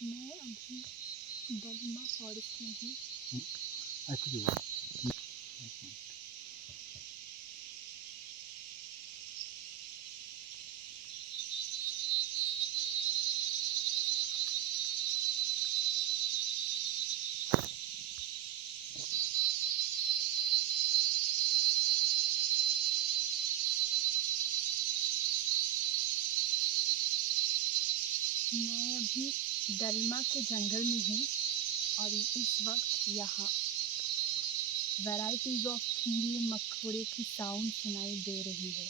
मैं अभी दलमा फॉरेस्ट में हूँ। मैं अभी दलमा के जंगल में हूँ और इस वक्त यहाँ वैराइटीज़ ऑफ कीड़े मकोड़े की साउंड सुनाई दे रही है।